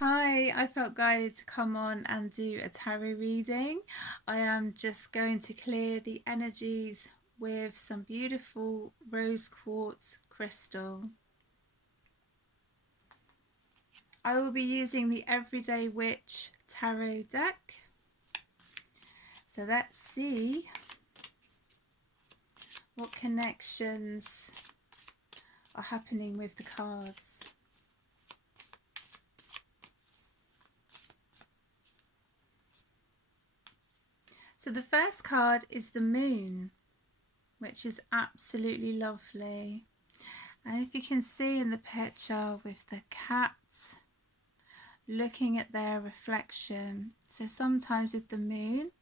Hi, I felt guided to come on and do a tarot reading. I am just going to clear the energies with some beautiful rose quartz crystal. I will be using the Everyday Witch tarot deck. So let's see what connections are happening with the cards. So the first card is the Moon, which is absolutely lovely. And if you can see in the picture with the cats looking at their reflection, so sometimes with the moon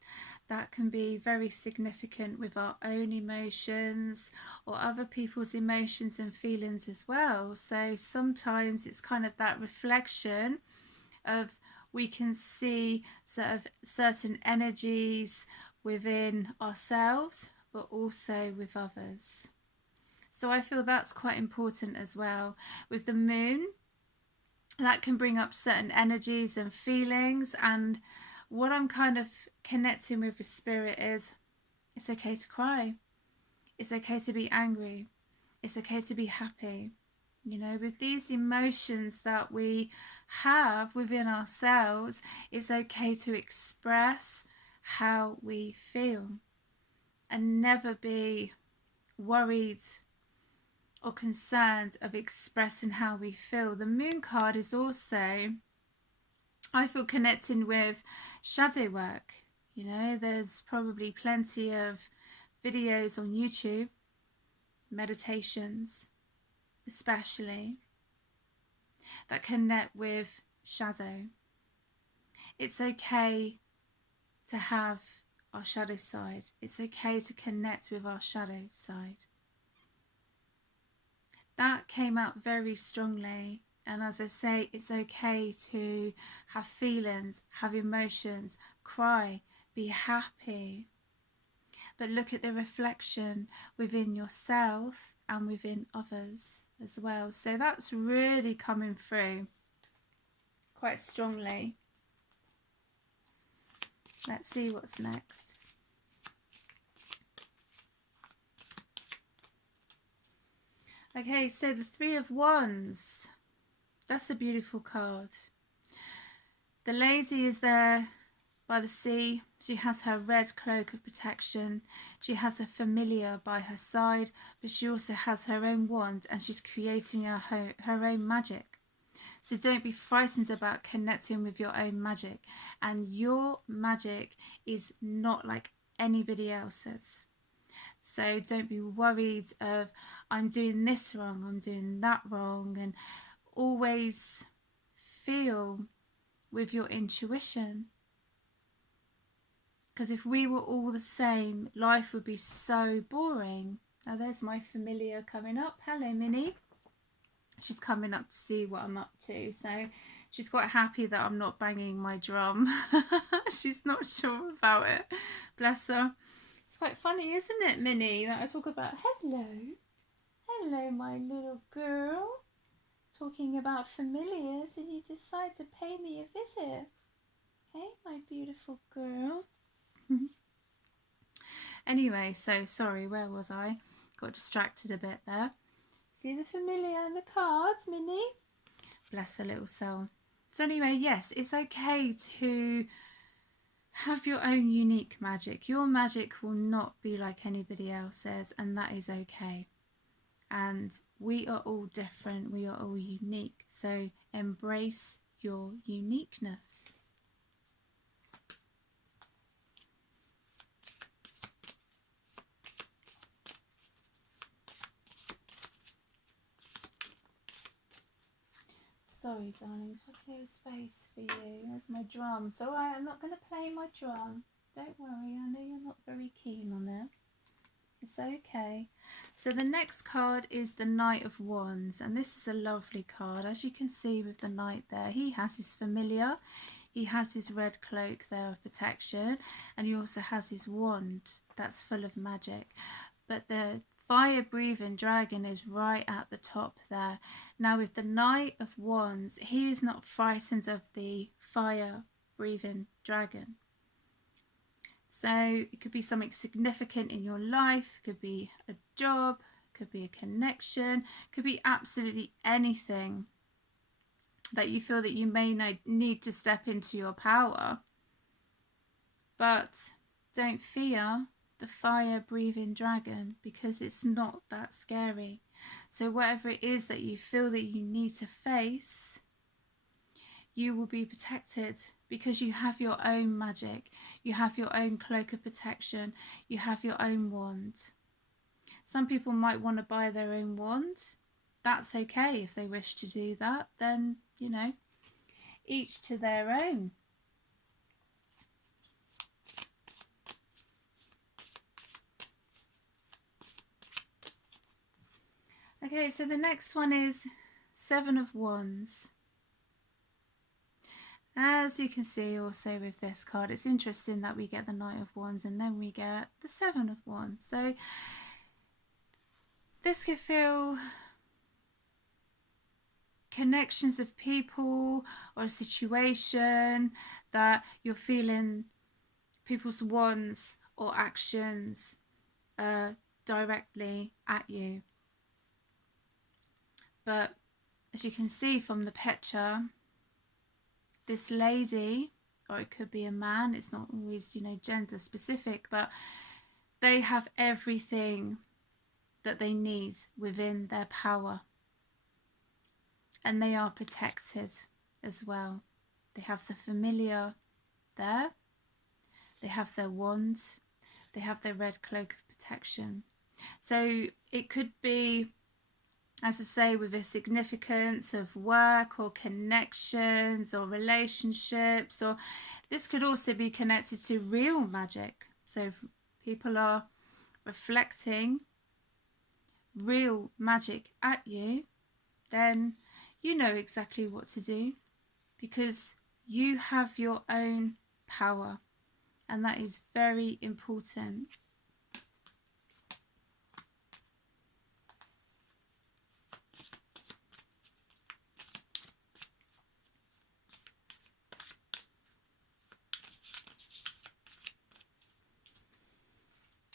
that can be very significant with our own emotions or other people's emotions and feelings as well. So sometimes it's kind of that reflection of we can see sort of certain energies within ourselves but also with others. So I feel that's quite important as well. With the moon, that can bring up certain energies and feelings. And what I'm kind of connecting with the spirit is it's okay to cry. It's okay to be angry. It's okay to be happy. You know, with these emotions that we have within ourselves, it's okay to express how we feel and never be worried or concerned of expressing how we feel. The moon card is also, I feel, connecting with shadow work. You know, there's probably plenty of videos on YouTube, meditations especially, that connect with shadow. It's okay to have our shadow side. It's okay to connect with our shadow side. That came out very strongly. And as I say, it's okay to have feelings, have emotions, cry, be happy. But look at the reflection within yourself and within others as well. So that's really coming through quite strongly. Let's see what's next. Okay, so the Three of Wands. That's a beautiful card. The lady is there by the sea. She has her red cloak of protection. She has a familiar by her side, but she also has her own wand and she's creating her own magic. So don't be frightened about connecting with your own magic. And your magic is not like anybody else's. So don't be worried of, I'm doing this wrong, I'm doing that wrong. And always feel with your intuition. Because if we were all the same, life would be so boring. Now there's my familiar coming up. Hello, Minnie. She's coming up to see what I'm up to. So she's quite happy that I'm not banging my drum. She's not sure about it. Bless her. It's quite funny, isn't it, Minnie, that I talk about hello. Hello, my little girl. Talking about familiars and you decide to pay me a visit. Hey, my beautiful girl. Anyway, so sorry, where was I? Got distracted a bit there. See the familiar and the cards, Minnie? Bless her little soul. So anyway, yes, it's okay to have your own unique magic. Your magic will not be like anybody else's, and that is okay. And we are all different, we are all unique. So embrace your uniqueness. Sorry, darling, I clear a space for you. There's my drum. It's alright, I'm not going to play my drum. Don't worry, I know you're not very keen on it. It's okay. So the next card is the Knight of Wands, and this is a lovely card. As you can see with the Knight there, he has his familiar, he has his red cloak there of protection, and he also has his wand that's full of magic. But the fire breathing dragon is right at the top there. Now with the Knight of Wands, he is not frightened of the fire breathing dragon. So it could be something significant in your life, it could be a job, it could be a connection, it could be absolutely anything that you feel that you may need to step into your power. But don't fear the fire breathing dragon, because it's not that scary. So whatever it is that you feel that you need to face, you will be protected, because you have your own magic, you have your own cloak of protection, you have your own wand. Some people might want to buy their own wand. That's okay if they wish to do that. Then, you know, each to their own. Okay, so the next one is Seven of Wands. As you can see also with this card, it's interesting that we get the Knight of Wands and then we get the Seven of Wands. So this could feel connections of people or a situation that you're feeling people's wands or actions directly at you. But as you can see from the picture, this lady, or it could be a man, it's not always, you know, gender specific, but they have everything that they need within their power. And they are protected as well. They have the familiar there. They have their wand. They have their red cloak of protection. So it could be, as I say, with a significance of work or connections or relationships, or this could also be connected to real magic. So if people are reflecting real magic at you, then you know exactly what to do, because you have your own power, and that is very important.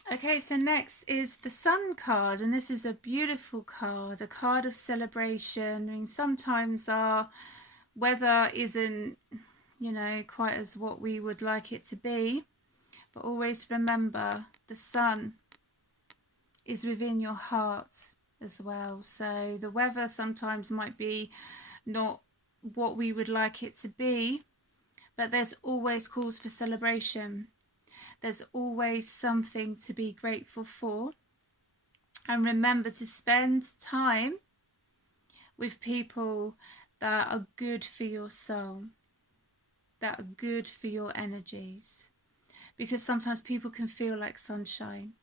Okay, so next is the Sun card, and this is a beautiful card, a card of celebration. I mean, sometimes our weather isn't, you know, quite as what we would like it to be, but always remember the sun is within your heart as well. So the weather sometimes might be not what we would like it to be, but there's always cause for celebration. There's always something to be grateful for. And remember to spend time with people that are good for your soul, that are good for your energies. Because sometimes people can feel like sunshine.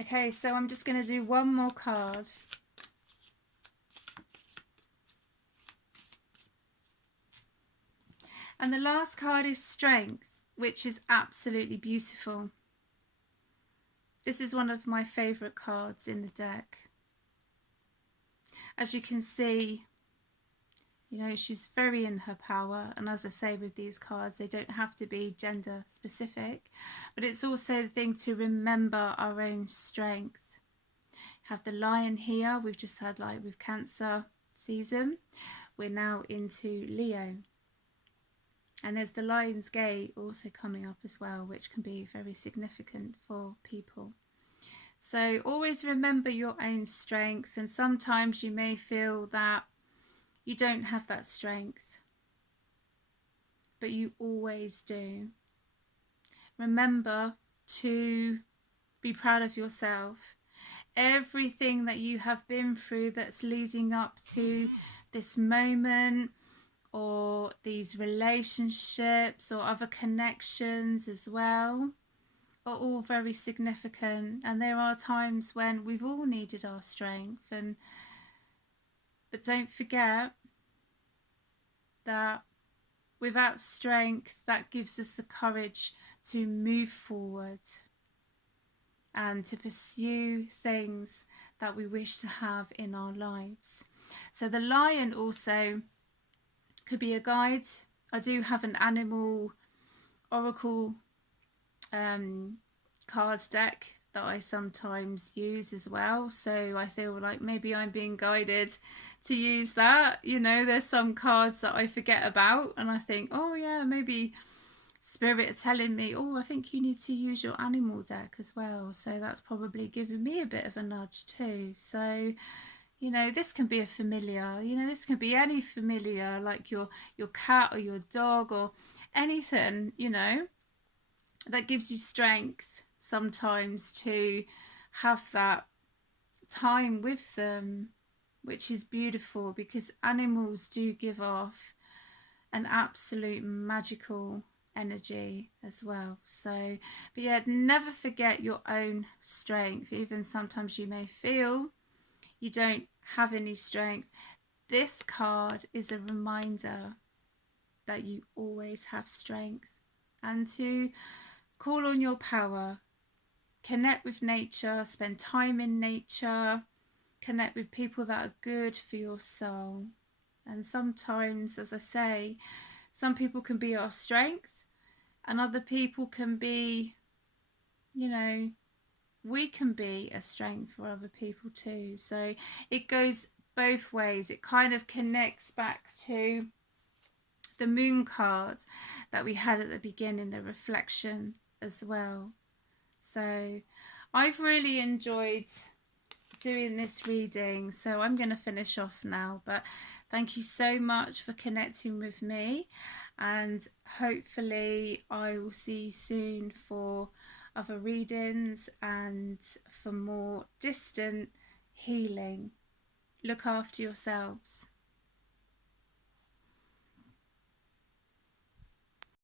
Okay, so I'm just going to do one more card. And the last card is Strength, which is absolutely beautiful. This is one of my favourite cards in the deck. As you can see, you know, she's very in her power. And as I say with these cards, they don't have to be gender specific. But it's also the thing to remember our own strength. Have the Lion here. We've just had, like, with Cancer season. We're now into Leo. And there's the Lion's Gate also coming up as well, which can be very significant for people. So always remember your own strength, and sometimes you may feel that you don't have that strength, but you always do. Remember to be proud of yourself. Everything that you have been through that's leading up to this moment, or these relationships or other connections as well, are all very significant. And there are times when we've all needed our strength, but don't forget that without strength, that gives us the courage to move forward and to pursue things that we wish to have in our lives. So the lion also could be a guide. I do have an animal oracle card deck that I sometimes use as well, so I feel like maybe I'm being guided to use that. You know, there's some cards that I forget about and I think, oh yeah, maybe Spirit are telling me, oh, I think you need to use your animal deck as well, so that's probably giving me a bit of a nudge too. So you know, this can be a familiar, you know, this can be any familiar, like your cat or your dog or anything, you know, that gives you strength sometimes to have that time with them, which is beautiful because animals do give off an absolute magical energy as well. So, but yeah, never forget your own strength. Even sometimes you may feel you don't have any strength. This card is a reminder that you always have strength and to call on your power. Connect with nature, spend time in nature, connect with people that are good for your soul. And sometimes, as I say, some people can be our strength and other people can be, you know, we can be a strength for other people too. So it goes both ways. It kind of connects back to the moon card that we had at the beginning, the reflection as well. So I've really enjoyed doing this reading, so I'm going to finish off now, but thank you so much for connecting with me, and hopefully I will see you soon for other readings and for more distant healing. Look after yourselves.